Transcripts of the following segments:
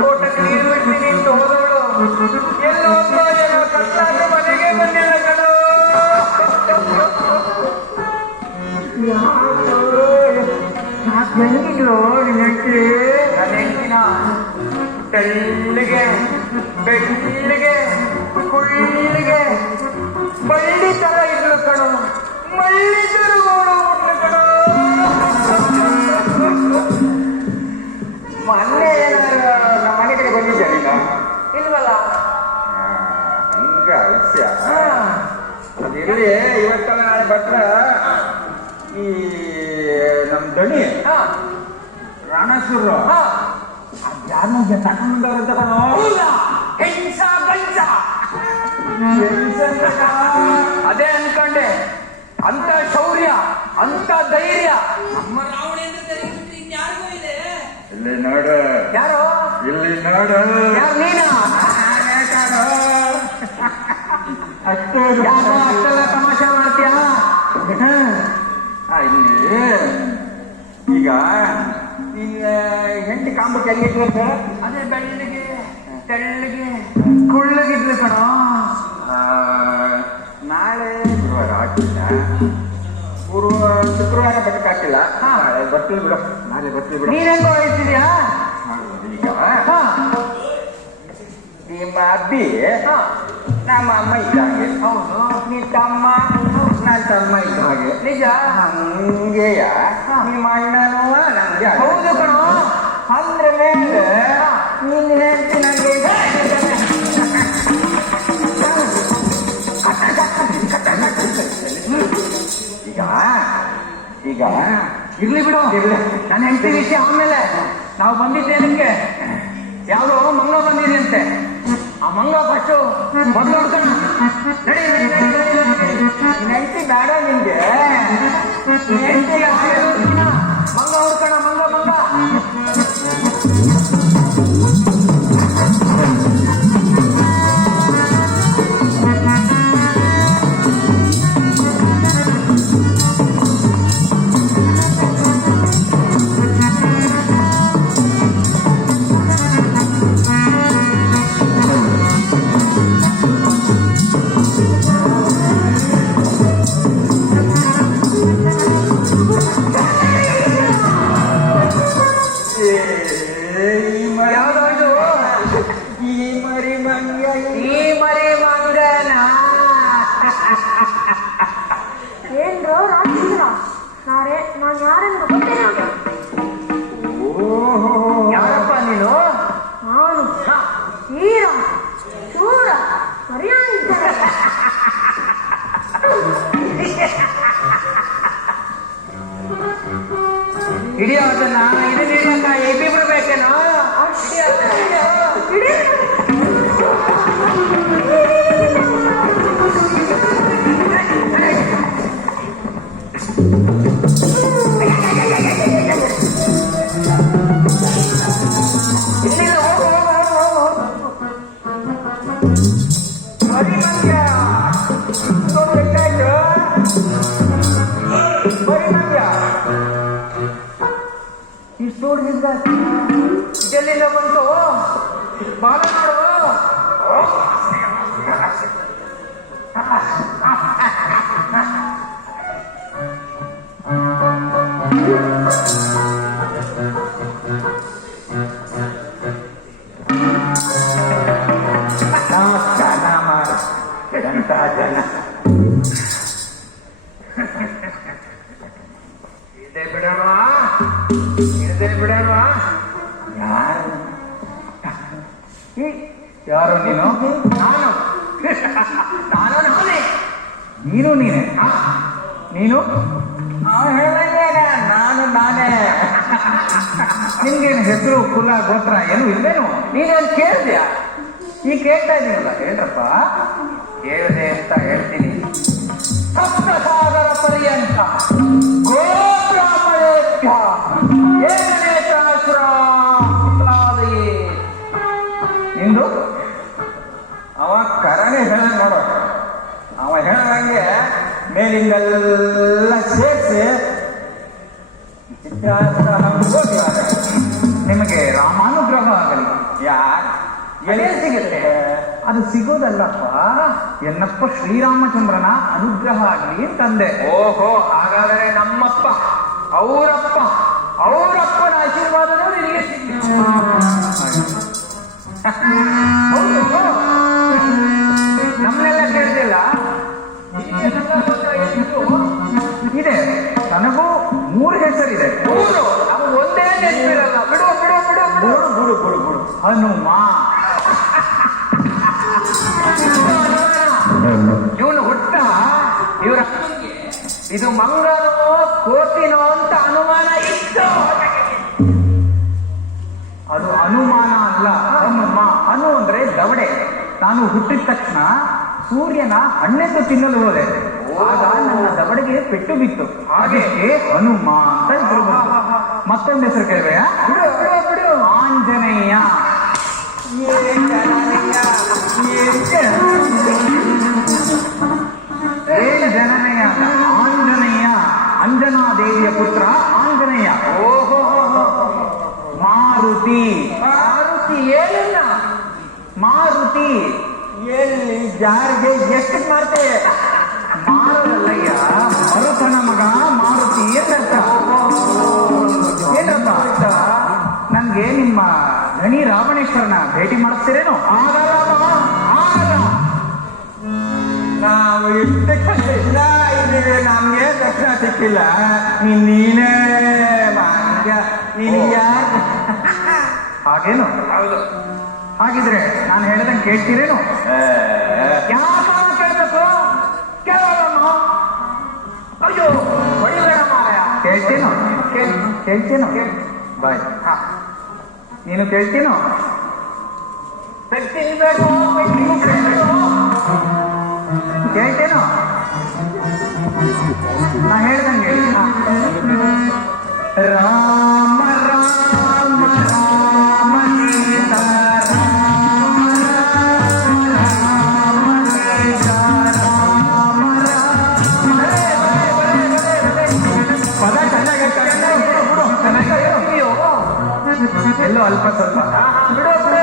ತೋಟಕ್ಕೆ ನೀರು ಬಿಡ್ತೀನಿ ಅಂತ ಹೋದವಳು ಎಲ್ಲೋ ಏನೋ ಕಟ್ಟಾದ್ರೆ ಮನೆಗೆ ಬಂದಿಲ್ಲ ಕಣೋ. ಹೆಂಗಿದ್ರು ನಿನ್ನ ಹೆಂಡತಿ? ನನ್ನ ಹೆಂಡತಿನ ತೆಳ್ಳಗೆ ಬೆಳ್ಳಿಗೆ ಕುಳ್ಳಿಗೆ ಬಳ್ಳಿ ತರ ಇದ್ರು ಕಣೋ. ಮಳ್ಳಿ ತರ ಓಡೋಗ್ಬಿಟ್ಲು ಕಣೋ. ಮೊನ್ನೆ ಏನಾದ್ರು ನಮ್ಮ ಮನೆ ಕಡೆ ಬಂದಿದ್ಯಾ ನೀನು? ಇಲ್ವಲ್ಲ. ಹಂಗ ವಿಷಯ ಅದಿರಲಿ. ಇವತ್ತಲ್ಲ ನಾಳೆ ಭಟ್ರ ಈ ನಮ್ ದಣಿ ರಾಣೇಶ್ವರ ಯಾರನ್ನ ತಗೊಂಡವ್ರಂತ ಕಣೋ. ಹೆಂಸ ಗಂಜ ಅದೇ ಅನ್ಕೊಂಡೆ. ಅಂತ ಶೌರ್ಯ, ಅಂತ ಧೈರ್ಯ ನಮ್ಮ ರಾವಣೇಂದ್ರ ಯಾರಿಗೂ ಇದೆ. ಇಲ್ಲಿ ನೋಡು. ಯಾರು? ಇಲ್ಲಿ ನೋಡು. ಯಾರು? ನೀನ? ಅಷ್ಟೆಲ್ಲ ತಮಾಷೆ ಮಾಡ್ತೀಯ? ಇಲ್ಲಿ ಈಗ ಹೆಂಡತಿ ಕಾಂಬಕ್ಕೆ ಹೆಂಗಿದ್ರು ಅಂತ ಅದೇ ಬೆಳ್ಳಿಗೆ ತೆಳ್ಳಗೆ ಕುಳ್ಳಗಿದ್ಲು ಕಣೋ. ನಾಳೆ ಗುರುವಾರ ಆಗ್ತಿಲ್ಲ, ಶುಕ್ರವಾರ ಬಟ್ಟಕ್ಕೆ ಹಾಕಿಲ್ಲ. ನಾಳೆ ಬರ್ತೀವಿ ಬಿಡು. ನಾಳೆ ಬರ್ತೀವಿ ಬಿಡು. ನೀನ್ ಹೆಂಗೋ ಹೇಳ್ತಿದ್ಯಾ? ಈಗ ನಿಮ್ಮ ಅಬ್ಬಿ ನಮ್ಮ ಅಮ್ಮ ಇದ್ದ ಹಾಗೆ. ಹೌದು. ನೀ ತಮ್ಮ, ನಾನು ತಮ್ಮ ಇದ್ದ ಹಾಗೆ. ನಿಜ. ಹಂಗೆಯ ನಿಮ್ಮ ಅಣ್ಣನೂ ನಂಗೆ. ಹೌದು ಕಣೋ. ಅಂದ್ರೆ ಮೇಲೆ ನೀನು ಹೇಳ್ತಿ ನನಗೆ ಈಗ ಇರ್ಲಿ ಬಿಡು. ನನ್ನ ಹೆಂಡತಿ ವಿಷಯ ಆಮೇಲೆ. ನಾವು ಬಂದಿದ್ದೇನಕ್ಕೆ? ಯಾವ್ದೋ ಮಂಗ ಬಂದಿದೆಯಂತೆ. ಆ ಮಂಗ ಫಸ್ಟು ಮೊದಲು ಹುಡ್ಕೋಣ. ನಡಿ. ಹೆಂಡತಿ ಬೇಡ ನಿನ್ಗೆ. ಹೆಂಡತಿಗೆ ಮಂಗ ಹುಡ್ಕೋಣ. ಮಂಗ ಮಂಗ ಯಾರಪ್ಪ ನೀನು? ನಾನು ವೀರ ಶೂರ ಮರ್ಯಾದ ಹಿಡಿಯೋದನ್ನ ಇದನ್ನ ಹಿಡಿಯಕ್ಕ ಎಬ್ಬಿ ಬಿಡ್ಬೇಕೇನೋ? ಇದೆಲ್ಲಿಂದ ಬಂತು? ಬಾಲ ಮಾಡು. ಜನ ಇದೇ ಬಿಡವಾ? ಇದೇ ಬಿಡವಾ? ಯಾರು ನೀನು? ನಾನು ನಾನೇ. ನೀನು ನೀನೆ? ನೀನು ನಾನು ನಾನೇ. ನಿಮ್ಗೇನು ಹೆಸರು ಕುಲ ಗೋತ್ರ ಏನು ಇಲ್ವೇನು? ನೀನೇನು ಕೇಳಿದ್ಯಾ? ಈ ಕೇಳ್ತಾ ಇದ್ದೀನಲ್ಲ, ಹೇಳ್ರಪ್ಪ. ಹೇಳಿದೆ ಅಂತ ಹೇಳ್ತೀನಿ. ಸಪ್ತಸಾಗರ ಪರ್ಯಂತ ಗೋಬ್ರಾಹ್ಮಣೇಭ್ಯ ಏಕನೇ ಸಹಸ್ರಾದಯೇ. ನಿಂದು ಅವ ಕರಣೆ ಹೇಳ ನೋಡು. ಅವ ಹೇಳಂಗೆ ಮೇಲಿಂದೆಲ್ಲ ಸೇರಿಸಿ ಚಿತ್ರಾಸ್ತ್ರ ನಿಮಗೆ ರಾಮಾನುಗ್ರಹ ಆಗಲಿ. ಯಾರು ಎಲ್ಲಿ ಸಿಗುತ್ತೆ? ಅದು ಸಿಗೋದಲ್ಲಪ್ಪ, ಎನ್ನಪ್ಪ ಶ್ರೀರಾಮಚಂದ್ರನ ಅನುಗ್ರಹ ಆಗಲಿ ತಂದೆ. ಓಹೋ, ಹಾಗಾದರೆ ನಮ್ಮಪ್ಪ ಅವರಪ್ಪನ ಆಶೀರ್ವಾದನೂ ನಿನಗೆ ಸಿಕ್ಕಿತು. ಹೌದು, ನಮ್ಮನ್ನೆಲ್ಲ ಕೇಳ್ತಿಲ್ಲ. ಇದೆ, ನನಗೂ 3 ಹೆಸರಿದೆ. ಮೂರು, ನಮ್ಗೆ ಒಂದೇ ನೆನಪಿರಲ್ಲ. ಬಿಡು ಬಿಡು ಬಿಡು ಬಿಡು ಗುಡು ಗುಡು ಗುಡು ಹನುಮ. ಇವನು ಹುಟ್ಟ ಇವರ ಇದು ಮಂಗನೋ ಕೋತಿನೋ ಅಂತ ಅನುಮಾನ ಇತ್ತು. ಅದು ಅನುಮಾನ ಅಲ್ಲ, ಹನುಮ. ಅನು ಅಂದ್ರೆ ದವಡೆ. ನಾನು ಹುಟ್ಟಿದ ತಕ್ಷಣ ಸೂರ್ಯನ ಹಣ್ಣೆದ್ದು ತಿನ್ನಲು ಹೋದೆ. ಆಗ ನನ್ನ ದವಡೆಗೆ ಪೆಟ್ಟು ಬಿತ್ತು. ಹಾಗೆ ಹನುಮ ಅಂತ ಹೆಸರು ಬಂತು. ಮತ್ತೊಂದು ಹೆಸರು ಕೇಳಿವೆಯಾ? ಬಿಡು ಬಿಡು ಬಿಡು. ಆಂಜನೇಯ. ಜನನಯ ಆಂಜನೇಯ, ಅಂಜನಾ ದೇವಿಯ ಪುತ್ರ ಆಂಜನೇಯ. ಓಹೋ, ಮಾರುತಿ. ಮಾರುತಿ ಏನನ್ನ? ಮಾರುತಿ ಎಲ್ಲಿ ಯಾರಿಗೆ ಎಷ್ಟು ಮಾಡ್ತೇವೆ? ಮಾರದಲ್ಲಯ್ಯ, ಮರುತನ ಮಗ ಮಾರುತಿ ಏನರ್ಥ? ಏನಪ್ಪ, ನನ್ಗೆ ನಿಮ್ಮ ಧಣಿ ರಾವಣೇಶ್ವರನ ಭೇಟಿ ಮಾಡಿಸ್ತೀರೇನೋ? ಆಗಲ್ಲ, ನಾವು ಇಷ್ಟಕ್ಕೆ ಇದ್ದೀವಿ, ನಮ್ಗೆ ದಕ್ಷಿಣ ಸಿಕ್ಕಿಲ್ಲ. ನೀನೇ ಮಾಂಗ, ನೀನು ಯಾರು? ಹಾಗೇನು? ಹೌದು. ಹಾಗಿದ್ರೆ ನಾನು ಹೇಳ್ದಂಗೆ ಕೇಳ್ತೀರೇನು? ಯಾಕಮ್ಮ ಕೇಳ್ಬೇಕು? ಕೇಳೋಣ. ಅಯ್ಯೋ, ಹೊಡಿಬೇಡ ಮಾರಾಯ. ಕೇಳ್ತೇನೋ? ಕೇಳ್ತೇನೋ? ಬಾಯ್. ನೀನು ಕೇಳ್ತೀನೋ? ವ್ಯಕ್ತಿ ಬೇಕು, ವ್ಯಕ್ತಿಗೂ ಕೇಳಬೇಕು. ಕೇಳ್ತೇನೋ? ನಾ ಹೇಳ್ದಂಗೆ ರಾಮ ರಾಮ ರಾಮ ಸೀತಾ ರಾಮ ರಾಮ ಸೀತಾ ರಾಮ ರಾಮ. ಪದ ಚೆನ್ನಾಗಿ ಎಲ್ಲೋ ಅಲ್ಪ ಸ್ವಲ್ಪ ಬಿಡು ಬಿಡು.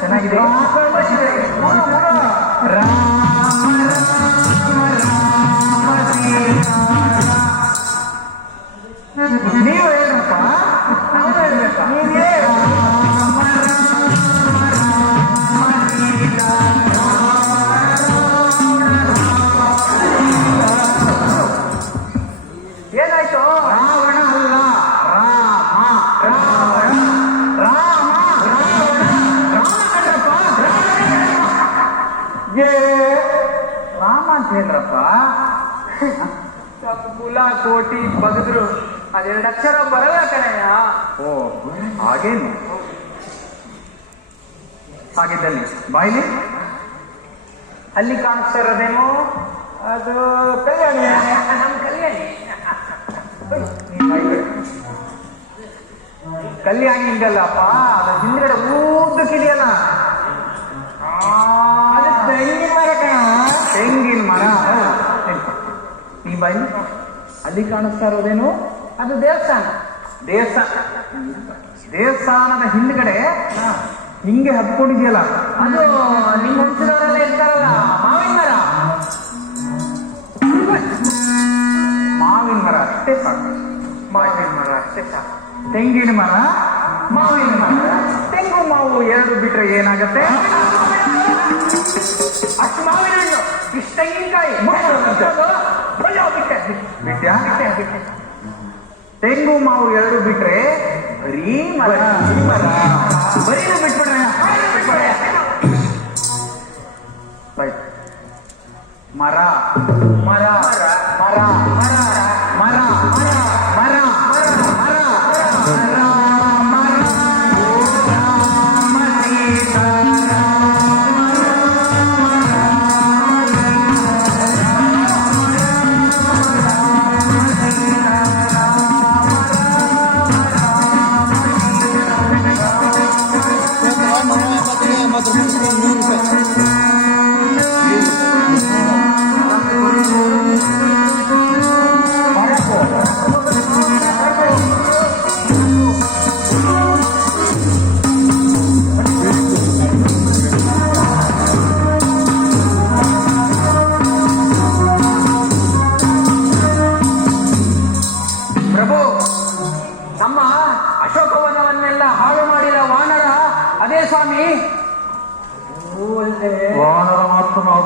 ಚೆನ್ನಾಗಿದೆ. ನೀವು ಹೇಳ್ರಪ್ಪ, ನಾವು ಹೇಳ್ಬೇಕಾ? ನೀವೇ ಏನಾಯ್ತು? ರಾವಣ ಅಲ್ಲ, ರಾಮ. ರಾವಣ, ರಾಮ, ರಾಮ ಅಂತ ಹೇಳ್ರಪ್ಪ. ಕುಲ ಕೋಟಿ ಬಗದ್ರು ಅದೆರಡು ಅಕ್ಷರ ಬರಲ್ಲ ಕಣಯ್ಯ. ಓ, ಹಾಗೇನು? ಹಾಗಿದ್ದಲ್ಲಿ ಬಾಯ್ಲಿ ಅಲ್ಲಿ ಕಾಣಿಸ್ತಾ ಇರೋದೇನೋ ಅದು ಕಲ್ಯಾಣಿ. ನಮ್ಮ ಕಲ್ಯಾಣಿ. ಕಲ್ಯಾಣಿ ಹಿಂಗಲ್ಲಪ್ಪ, ಅದು ಹಿಂದ್ಗಡೆ ಊದಕ್ಕಿದೆಯಲ್ಲ, ಅದು ತೆಂಗಿನ ಮರ ಕಣ. ತೆಂಗಿನ ಮರ. ನೀ ಬಾಯ್ಲಿ, ಅಲ್ಲಿ ಕಾಣಿಸ್ತಾ ಇರೋದೇನು? ಅದು ದೇವಸ್ಥಾನ. ದೇವಸ್ಥಾನದ ಹಿಂದ್ಗಡೆ ಹಿಂಗೆ ಹಬ್ಕೊಂಡಿದೆಯಲ್ಲ, ಅದು ನಿಮ್ಮ ವಂಶದವರೆಲ್ಲ ಇರ್ತಾರಲ್ಲ, ಮಾವಿನ ಮರ. ಮಾವಿನ ಮರ ಅಷ್ಟೇ ಸಾಕು. ಮಾವಿನ ಮರ ಅಷ್ಟೇ ಸಾಕು. ತೆಂಗಿನ ಮರ, ಮಾವಿನ ಮರ, ತೆಂಗು ಮಾವು ಎರಡು ಬಿಟ್ರೆ ಏನಾಗತ್ತೆ? ಅಷ್ಟು ಮಾವಿನ ಹಣ್ಣು, ಇಷ್ಟು ತೆಂಗಿನಕಾಯಿ. ಬಿಟ್ಯಾ? ತೆಂಗು ಮಾವು ಎರಡು ಬಿಟ್ರೆ ಬರೀ ಮರ. ಬರೀ ಬಿಟ್ಬಿಡ್ರೆ ಮರ ಮರ ಮರ ಮರ ಮರ ಮರ ಮರ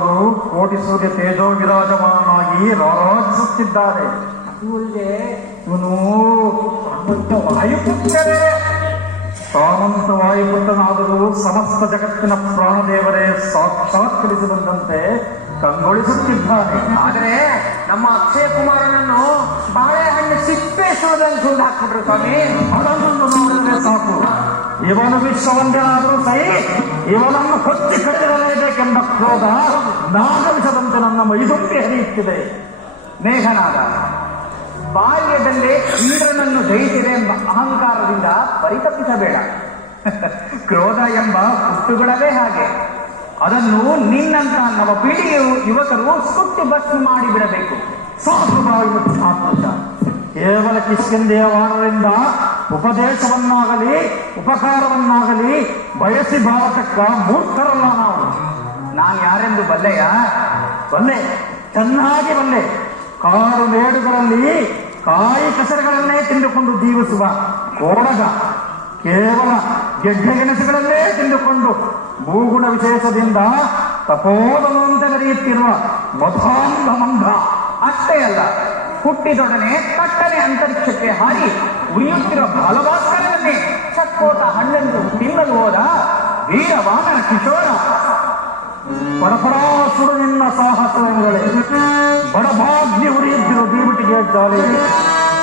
ಅವರು ಕೋಟಿ ಸೂರ್ಯ ತೇಜೋ ವಿರಾಜಮಾನಾಗಿ ರಾರಾಜಿಸುತ್ತಿದ್ದಾರೆ. ಇವನು ಸಾಮಂತ ವಾಯುಪುತ್ರರೇ. ಸಾಮಂತ ವಾಯುಪುತ್ರನಾದರೂ ಸಮಸ್ತ ಜಗತ್ತಿನ ಪ್ರಾಣದೇವರೇ ಸಾಕ್ಷಾತ್ಕರಿಸಿದಂತೆ ಕಂಗೊಳಿಸುತ್ತಿದ್ದಾನೆ. ಆದ್ರೆ ನಮ್ಮ ಅಕ್ಷಯ ಕುಮಾರನನ್ನು ಬಾಳೆಹಣ್ಣು ಸಿಪ್ಪೆ ಸುಳಿದಂಗೆ ಸುಳ್ಳು ಹಾಕ್ಬಿಟ್ರು ಸ್ವಾಮಿ. ಅದನ್ನು ನೋಡಿದರೆ ಸಾಕು, ಇವನು ವಿಶ್ವವಂದ್ಯನಾದರೂ ಸರಿ, ಇವನನ್ನು ಕೊಚ್ಚಿ ಕಟ್ಟಿರಲೇಬೇಕೆಂಬ ಕ್ರೋಧ ನಾಗವಿಷದಂತೆ ನನ್ನ ಮೈದುಂಬಿ ಹರಿಯುತ್ತಿದೆ. ಮೇಘನಾದ, ಬಾಲ್ಯದಲ್ಲೇ ಇಂದ್ರನನ್ನು ಜಯಿಸಿದೆ ಎಂಬ ಅಹಂಕಾರದಿಂದ ಪರಿತಪಿಸಬೇಡ. ಕ್ರೋಧ ಎಂಬ ಹುಟ್ಟುಗಳವೇ ಹಾಗೆ. ಅದನ್ನು ನಿನ್ನಂತ ನವ ಪೀಳಿಗೆಯ ಯುವಕರು ಸುಟ್ಟು ಭಸ್ಮ ಮಾಡಿಬಿಡಬೇಕು. ಸಾಧುಭಾವಿಮುಖ್ಯಾತ್ಮಕ ಕೇವಲ ಕಿಷ್ಕಿಂದೆಯ ವಾಣರಿಂದ ಉಪದೇಶವನ್ನಾಗಲಿ ಉಪಕಾರವನ್ನಾಗಲಿ ಬಯಸಿ ಭಾವತಕ್ಕ ಮೂರ್ಖರಲ್ಲ ನಾವು. ನಾನು ಯಾರೆಂದು ಬಲ್ಲೆಯ? ಬಲ್ಲೆ, ಚೆನ್ನಾಗಿ ಬಲ್ಲೆ. ಕಾಡು ಮೇಡುಗಳಲ್ಲಿ ಕಾಯಿ ಕಸರುಗಳನ್ನೇ ತಿಂದುಕೊಂಡು ಜೀವಿಸುವ ಕೋಡಗ ಕೇವಲ ಗೆಡ್ಡೆ ಗೆಣಸುಗಳನ್ನೇ ತಿಂದುಕೊಂಡು ಭೂಗುಣ ವಿಶೇಷದಿಂದ ತಪೋದನಂತೆ ಬರೆಯುತ್ತಿರುವ ಮಧಾಂಧ ಮಂಧ. ಅಷ್ಟೇ ಅಲ್ಲ, ಹುಟ್ಟಿದೊಡನೆ ಕಟ್ಟನೆ ಅಂತರಿಕ್ಷಕ್ಕೆ ಹಾರಿ ಉರಿಯುತ್ತಿರುವ ಬಾಲಭಾಸ್ಕರನ್ನೇ ಚಕ್ಕೋತ ಹಣ್ಣೆಂದು ತಿನ್ನಲು ಹೋದ ವೀರವಾನರ ಕಿಶೋರ. ಪಡಪಡಾಸುಡು ನಿನ್ನ ಸಾಹಸಗಳೇ, ಬಡಭಾಗ್ಯ ಉರಿಯುತ್ತಿರುವ ದೀವಿಟಿಗೆ ಜಾಲಿ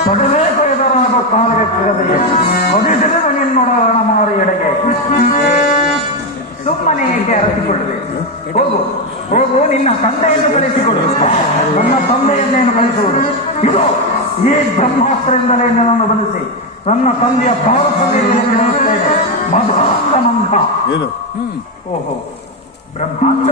ಪಡಲೇ ಕೊಯ್ದರಾದ ಕಾಲಗೆ ಸಿಗದೆಯೇ ಕೊಡಿಸಿದ ನಿನ್ನೊಡರಣ ಮಾರಿ ಎಡೆಗೆ. ಸುಮ್ಮನೆ ಏಕೆ ಅರಸಿಕೊಳ್ಳುವೆ? ಹೋಗು ಹೋಗು, ನಿನ್ನ ತಂದೆಯನ್ನು ಕಳಿಸಿಕೊಡು. ನನ್ನ ತಂದೆಯನ್ನೇನು ಕಳಿಸುವುದು? ಇದು ಈ ಬ್ರಹ್ಮಾಸ್ತ್ರದಿಂದಲೇ ನನ್ನನ್ನು ಬಂಧಿಸಿ ನನ್ನ ತಂದೆಯ ಭಾರತದಲ್ಲಿ ಮಧಾಂತ ಮಂಧ. ಓಹೋ, ಬ್ರಹ್ಮಾಸ್ತ್ರ